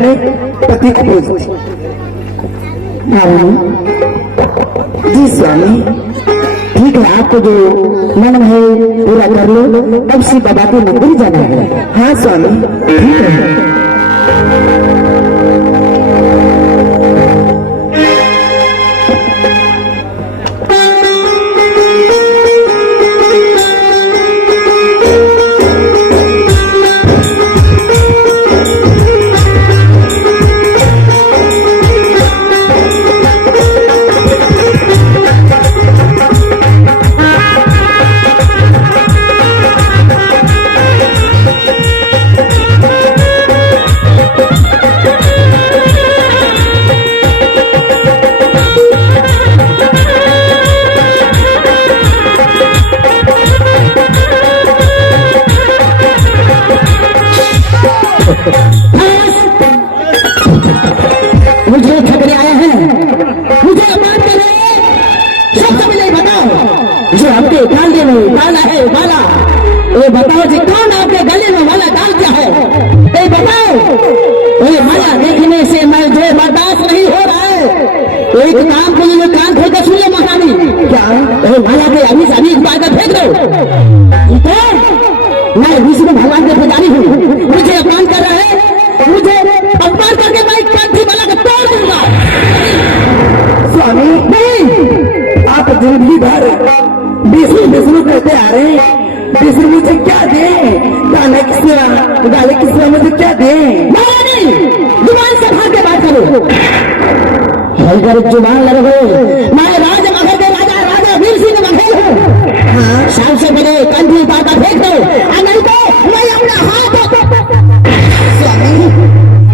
पति को जी स्वामी, ठीक है, आपको जो मन है पूरा कर लो। अब श्री बाबा के मंदिर जाना है। हाँ स्वामी, ठीक है। मुझे ठगने आया है, मुझे अपमान कर रहे हैं। सबसे पहले बताओ जो आपके गले में डाला है माला, ये बताओ जी कौन आपके गले में माला डाल दिया है? ये बताओ। ये माला देखने से मैं जो बर्दाश्त नहीं हो रहा है। एक काम के लिए कान खोल कर सुन लो महारानी। क्या माला के अभी अभी बात फेंक दो। मैं विष्णु भगवान के पुजारी हूँ, मुझे अपमान कर रहा है। मुझे अपमान करके मैं कांठी माला को तोड़ दूंगा। स्वामी नहीं, आप जिंदगी भर विष्णु विष्णु कहते आ रहे हैं। विष्णु मुझे क्या दे? गाने किसने मुझे क्या दे? महारानी जुबान संभाल के बात करो। हलकर जुबान लग गए। मैं राजमहल के राजा वीर सिंह बघेल हूँ। हाँ, शाम से मेरे कंठी पाता फेंक दो, नहीं तो मैं अपना हाथ।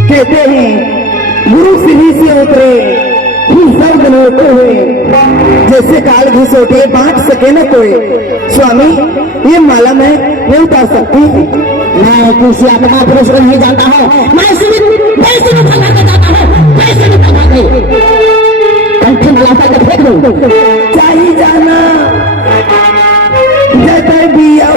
कहते हैं गुरु सीढ़ी से उतरे सर्द होते हुए, जैसे काल घुसोटे बांट सके न कोई। स्वामी, ये माला मैं नहीं उतार सकती। मैं किसी अपना पुरुष को नहीं जानता हूँ। मैं सिर्फ वैसे में भगा जाता हूँ, वैसे में भगा गई। कंठी माला उतार के फेंक दो। चाहिए जाना जैसे बिया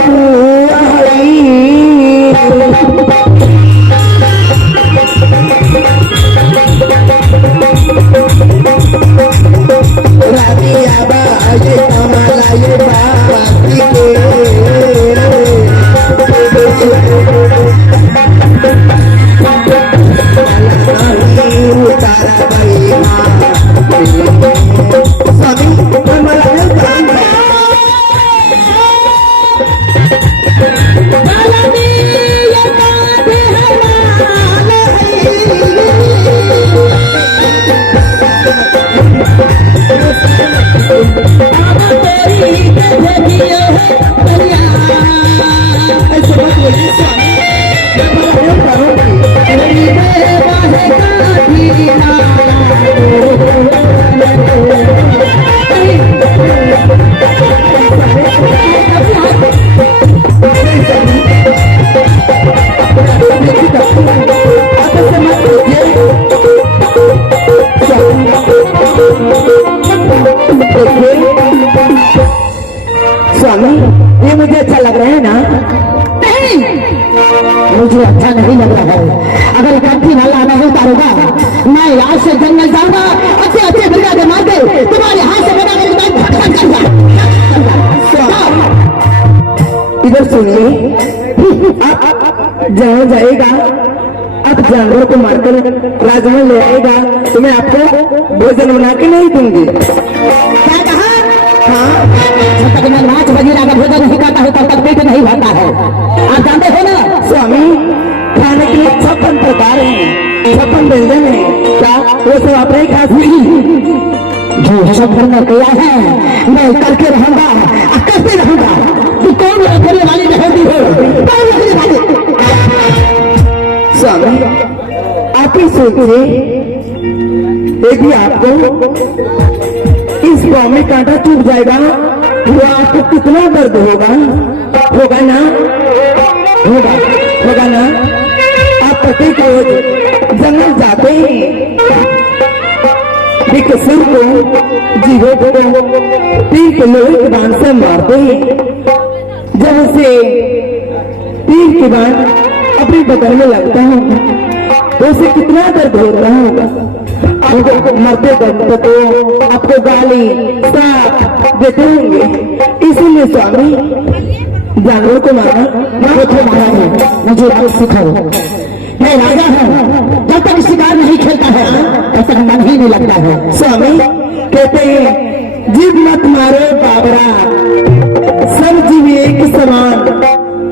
स्वामी, ये मुझे अच्छा लग रहा है ना? नहीं, मुझे अच्छा नहीं लग रहा है। अगर कंठी माला नहीं उतारूंगा, मैं आज से जंगल जाऊंगा, अच्छे अच्छे बिरगा के मार के तुम्हारे हाथ से बना के भटक करूंगा। इधर सुनिए, आप जहाँ जाएगा, अब जानवर को मारकर राजमहल ले आएगा तो मैं आपको भोजन बना के नहीं दूंगी। क्या कहा? हाँ, जब तक मैं 5 बजे का भोजन नहीं करता हूँ तब तक पेट नहीं भरता है। आप जानते हो ना स्वामी, खाने के लिए 56 प्रकार हैं, 56 व्यंजन है। क्या वो सब आप नहीं खा सकती? जो सब करना किया है मैं करके रहूंगा, करते रहूंगा। तू कौन रखने वाली रहती हो? कौन रखने वाली? स्वामी, आप ही सोचिए, यदि आपको इस गाँव में कांटा चुभ जाएगा तो आपको कितना दर्द होगा? होगा ना? होगा ना? आप प्रत्येक रोज जंगल जाते हैं, एक सिर को जीवों को तीर के लोहे के बाण से मारते हैं। जब उसे तीर के बाण अपने बदन में लगता है तो उसे कितना दर्द हो रहा होगा। आपको मरते दम तक तो आपको गाली साफ देते होंगे। इसीलिए स्वामी जानवर को मारना मुझे मारा है, मुझे कुछ सिखाओ। मैं राजा हूँ, जब तक शिकार नहीं खेलता है तब तक मन ही नहीं लगता है। स्वामी कहते हैं जीव मत मारो बाबरा, सब जीव एक समान,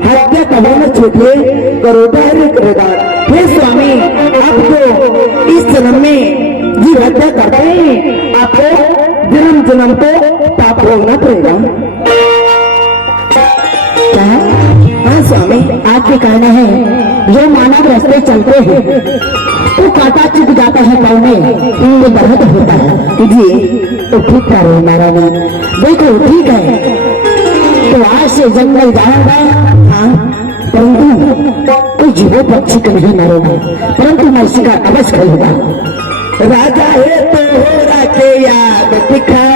हत्या कभी न छूटे, करो धैर्य किरदार। हे स्वामी आप तो इस जन्म में जीव हत्या करते हैं, आपको जन्म जन्म को पाप भोगना पड़ेगा। हाँ स्वामी आपके कहना है जो मानव रास्ते चलते हैं तो कांटा चुप जाता है पाँव में, तो दर्द होता है जी। तो ठीक करो महारानी, देखो ठीक है तो आज से जंगल जाऊंगा, हाँ, परंतु कोई जीवो पक्षी को नहीं मारूंगा, परंतु मैं शिकार अवश्य करूंगा। राजा है तो हो राके याद दिखा